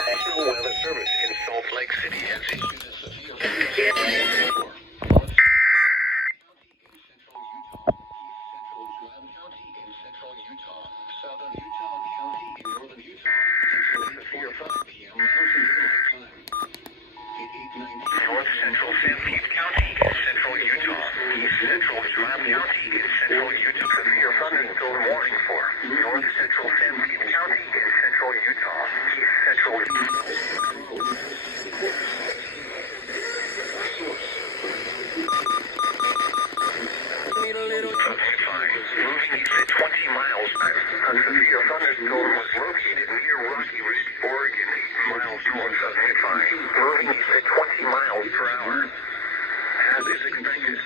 National Weather Service in Salt Lake City has issued a severe central Utah, southern Utah County, and northern Utah until 8:45 p.m. Mountain Daylight Time. North Central Sanpete County in central Utah, East Central Schwab County in central Utah. Severe thunderstorm warning for North Central Sanpete County in central Utah, East Central moving east at 20 miles. A severe thunderstorm was located near Rocky Ridge, Oregon, 8 miles north of Nephi, moving east at 20 miles per hour. As is expected.